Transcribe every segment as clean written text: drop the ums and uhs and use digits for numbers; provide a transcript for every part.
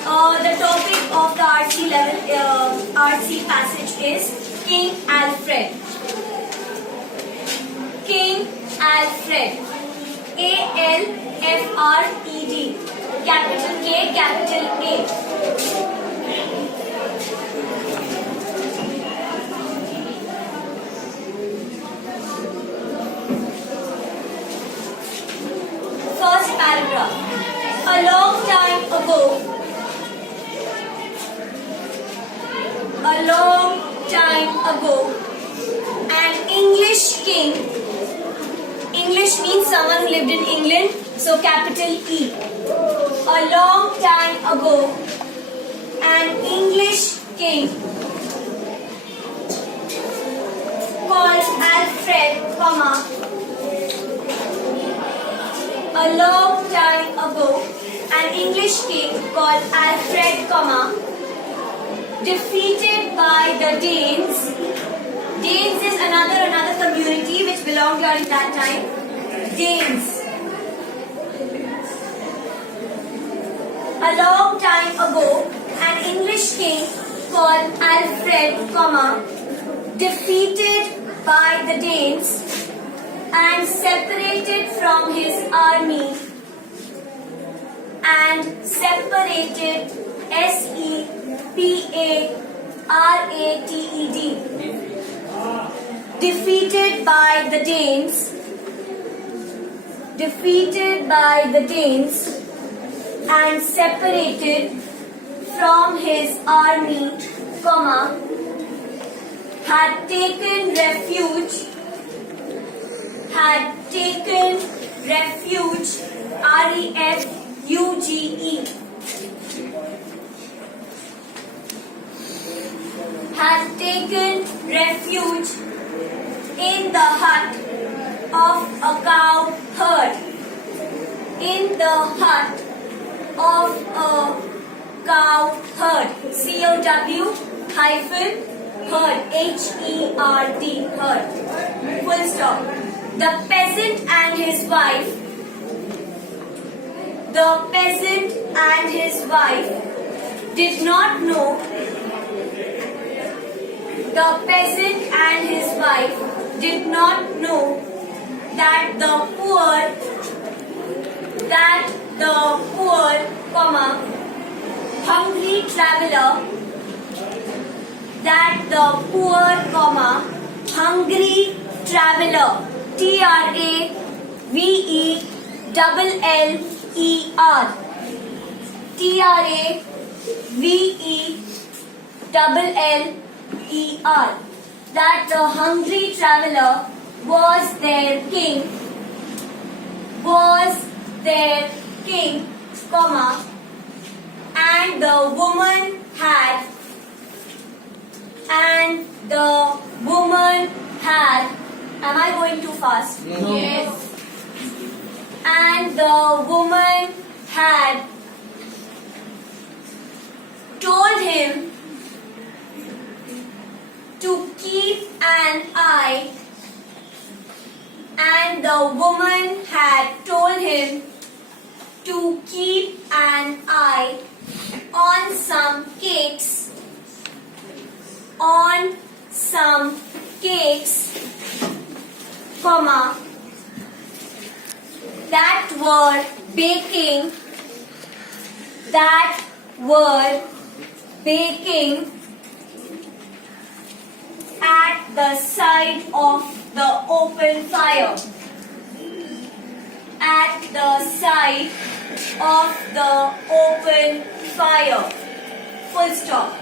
The topic of the RC passage is King Alfred. King Alfred. A-L-F-R-E-D. Capital K, capital A. First paragraph. A long time ago, an English king, English means someone who lived in England, so capital E. A long time ago, an English king called Alfred, a long time ago, an English king called Alfred, defeated by the Danes. Danes is another community which belonged during that time. Danes. A long time ago, an English king called Alfred, defeated by the Danes and separated from his army S-E-P-A-R-A-T-E-D. Defeated by the Danes and separated from his army, had taken refuge, R-E-F-U-G-E, had taken refuge in the hut of a cow herd. In the hut of a cow herd. C-O-W hyphen herd. H-E-R-D. Herd. Full stop. The peasant and his wife did not know that the poor, hungry traveler, T-R-A-V-E-L-L-E-R, T-R-A-V-E-L-L-E-R, that the hungry traveler was their king, and the woman had, am I going too fast? No. Yes. And the woman had told him to keep an eye, on some cakes, that were baking at the side of the open fire. Full stop.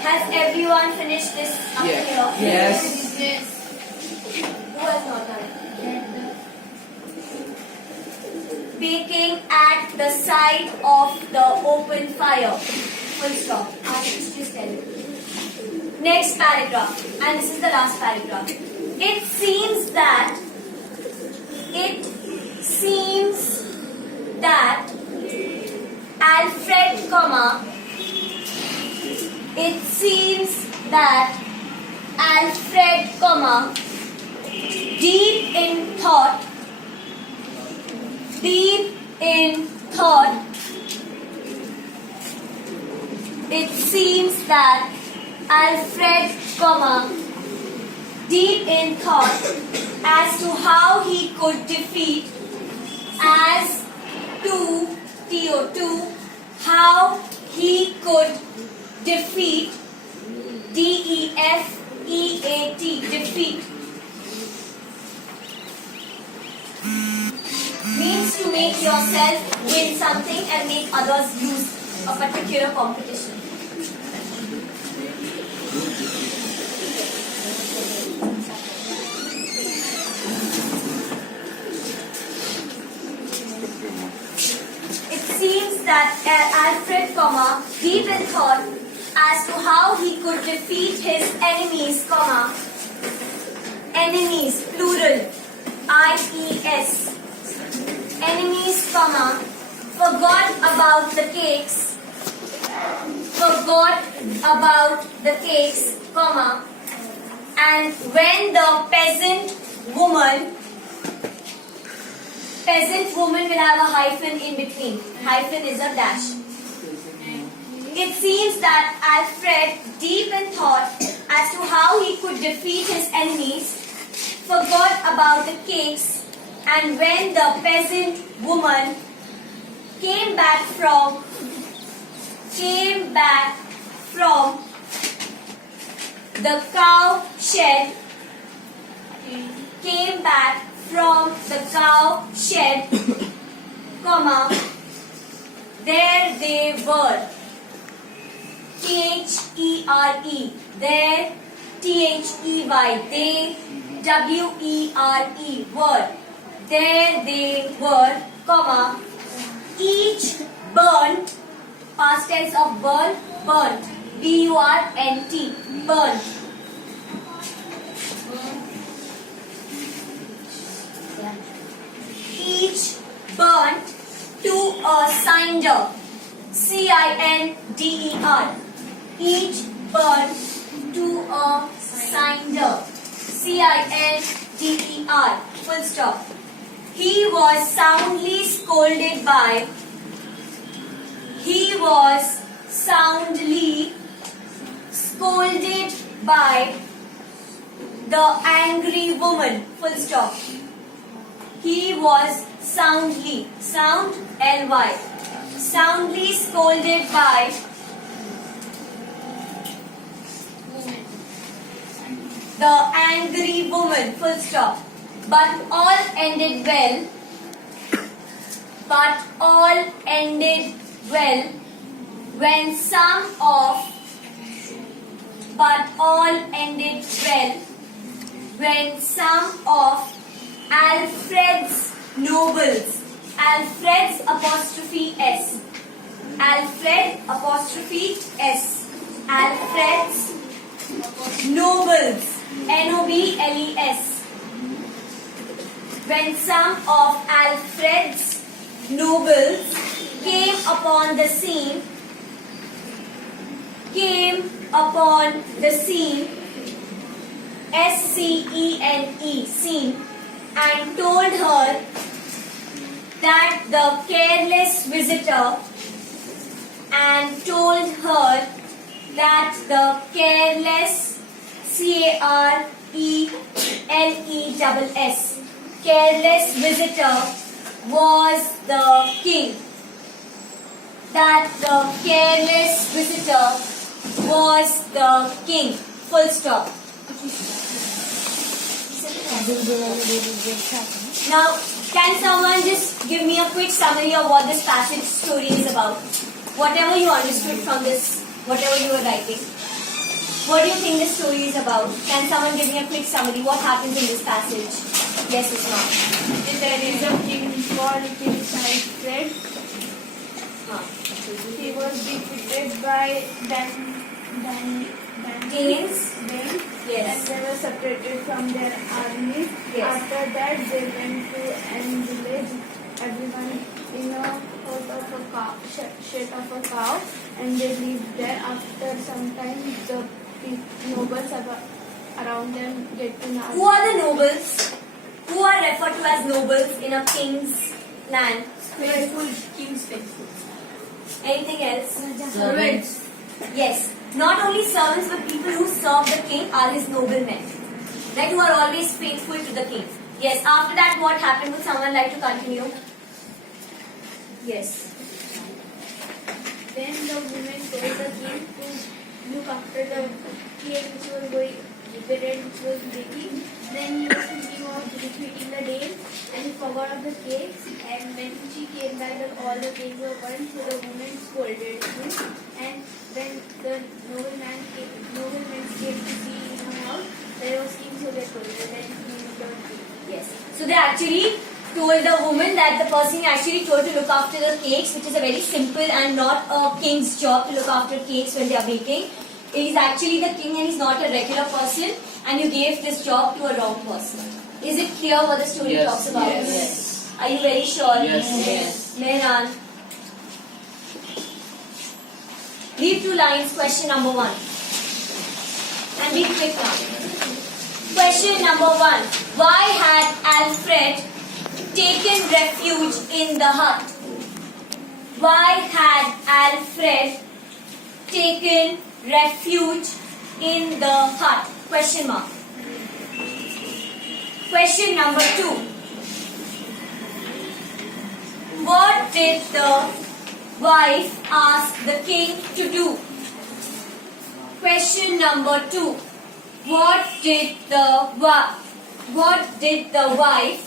Has everyone finished this up here? Yes. Who has not done it? Baking at the side of the open fire. Full stop. Just tell it. Next paragraph. And this is the last paragraph. It seems that Alfred, deep in thought, It seems that Alfred, deep in thought as to how he could defeat how he could defeat defeat means to make yourself win something and make others lose a particular competition. It seems that Alfred, deep in thought as to how he could defeat his enemies, enemies, plural, I-E-S, enemies, forgot about the cakes, and when the peasant woman will have a hyphen in between. Hyphen is a dash. It seems that Alfred, deep in thought as to how he could defeat his enemies, forgot about the cakes, and when the peasant woman came back from the cow shed, there they were. T-H-E-R-E, there, T-H-E-Y, they, W-E-R-E, were. There they were, each burnt, past tense of burn, burnt, B-U-R-N-T, burnt. Each burnt to a cinder, C-I-N-D-E-R. Each burnt to a cinder, C-I-N-D-E-R, full stop. He was soundly scolded by the angry woman, full stop. He was soundly, sound, L-Y, soundly scolded by the angry woman, full stop. But all ended well when some of Alfred's nobles, Alfred's apostrophe S, Alfred's nobles, N-O-B-L-E-S, when some of Alfred's nobles came upon the scene, S-C-E-N-E, scene, and told her that the careless visitor, C-A-R-E-L-E-S-S, careless visitor was the king. Full stop. Now, can someone just give me a quick summary of what this passage story is about? Whatever you understood from this, whatever you were writing. What do you think this story is about? Can someone give me a quick summary? What happens in this passage? Yes, it's not. There is a king called King Alfred. He was defeated by Danes? Yes. And they were separated from their armies. Yes. After that, they went to an village, everyone in a shed of a cow, and they lived there. After some time, the nobles around them get to know. Who are the nobles? Who are referred to as nobles in a king's land? Faithful, king's faithful. Anything else? Servants. Yes. Not only servants, but people who serve the king are his noblemen. Right? Who are always faithful to the king. Yes. After that, what happened? Would someone like to continue? Yes. Then the woman told the king to look after the cake which was going, the bread which was baking. Then he was thinking of repeating the day and he forgot of the cakes. And when she came back, all the cakes were burnt, so the woman scolded him. And when the nobleman came to see in her house, there was king, so they scolded. Then he returned king. Yes. So they actually told the woman that the person actually told to look after the cakes, which is a very simple and not a king's job to look after cakes when they are baking. He is actually the king and he's not a regular person, and you gave this job to a wrong person. Is it clear what the story Yes. talks about? Yes. Are you very sure? Yes. Mehran. Read 2 lines, question number 1. And be quick now. Question number 1. Why had Alfred taken refuge in the hut? Why had Alfred taken refuge in the hut? Question mark. Question number 2. What did the wife ask the king to do? Question number 2. What did the wife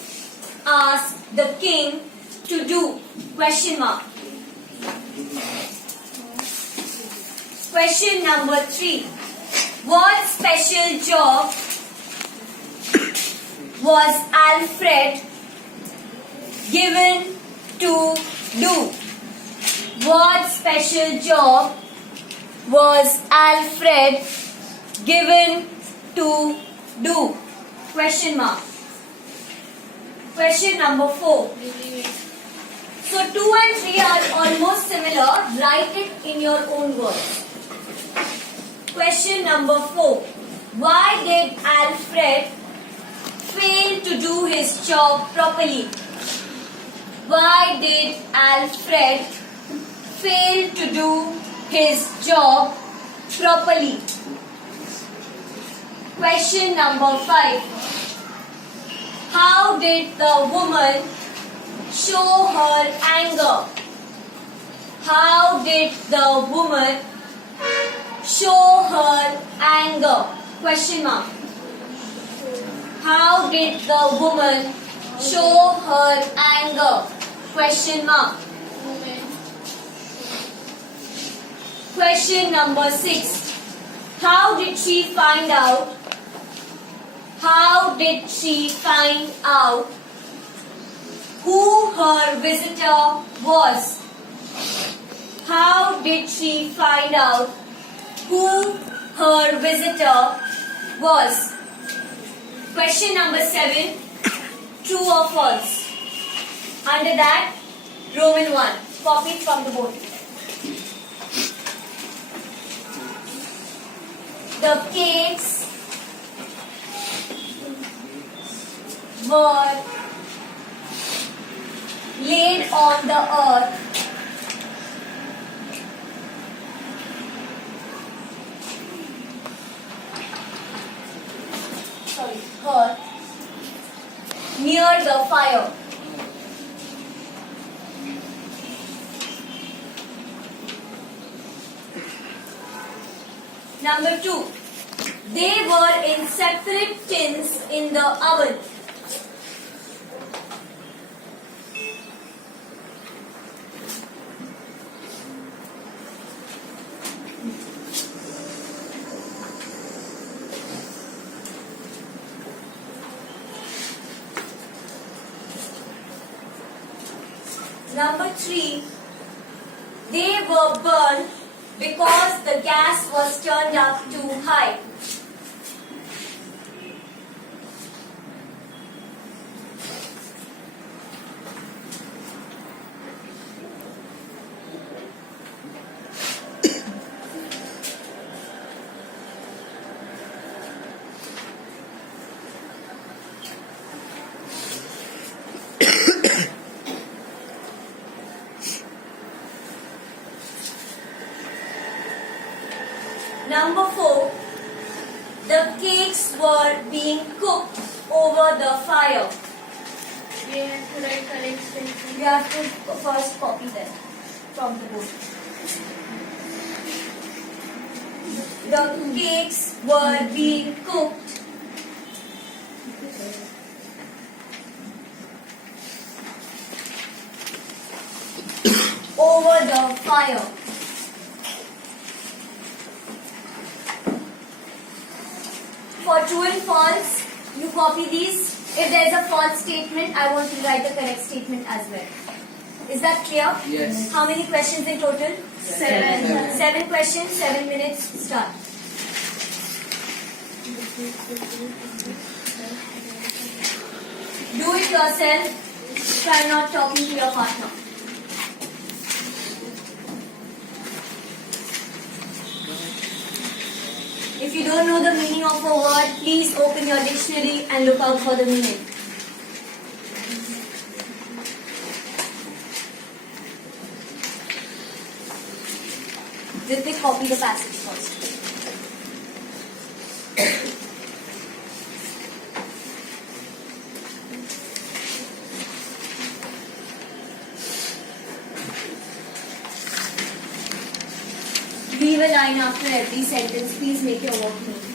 ask the king to do? Question mark. Question number 3. What special job was Alfred given to do? What special job was Alfred given to do? Question mark. Question number 4. So 2 and 3 are almost similar. Write it in your own words. Question number 4. Why did Alfred fail to do his job properly? Why did Alfred fail to do his job properly? Question number 5. How did the woman show her anger? How did the woman show her anger? Question mark. How did the woman show her anger? Question mark. Question number 6. How did she find out? How did she find out who her visitor was? How did she find out who her visitor was? Question number 7. True or false? Under that, Roman 1. Copy it from the board. The cakes were laid on the earth near the fire. Number 2. They were in separate tins in the oven. Number 3. They were burned because the gas was turned up too high. Number 4. The cakes were being cooked over the fire. We have to write correct statement. You have to first copy them from the board. The cakes were being cooked over the fire. For true and false, you copy these. If there is a false statement, I want you to write the correct statement as well. Is that clear? Yes. How many questions in total? 7. 7 questions, 7 minutes, start. Do it yourself. Try not talking to your partner. If you don't know the meaning of a word, please open your dictionary and look out for the meaning. Ritik, copy the passage first. Leave a line after every sentence. Please make your work neat.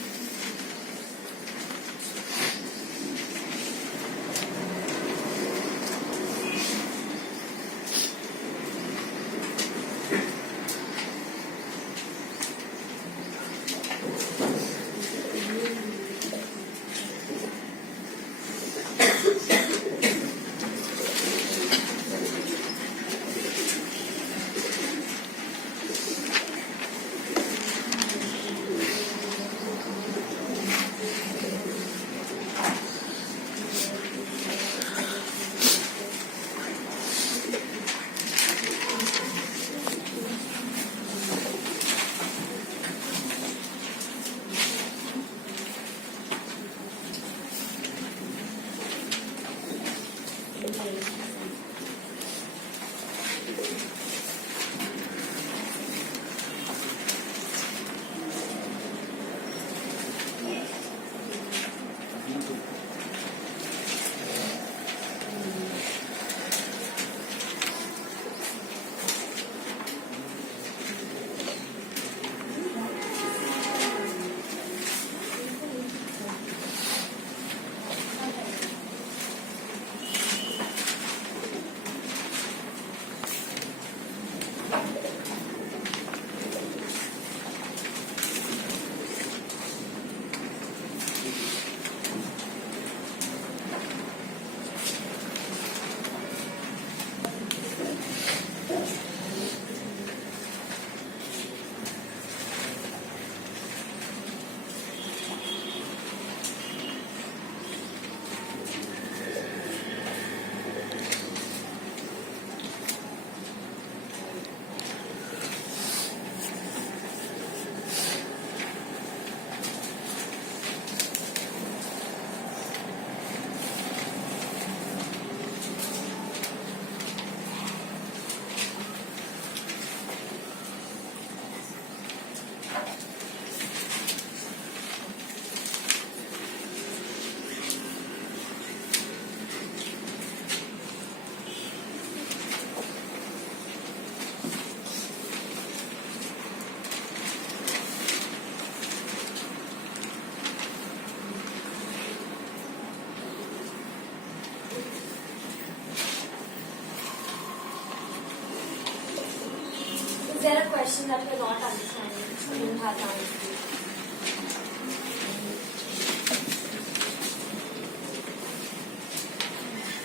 Is there a question that you're not understanding? You don't have the answer.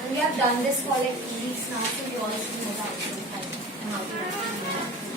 And we have done this for like 2 weeks now, so we also know the answer and how to write it.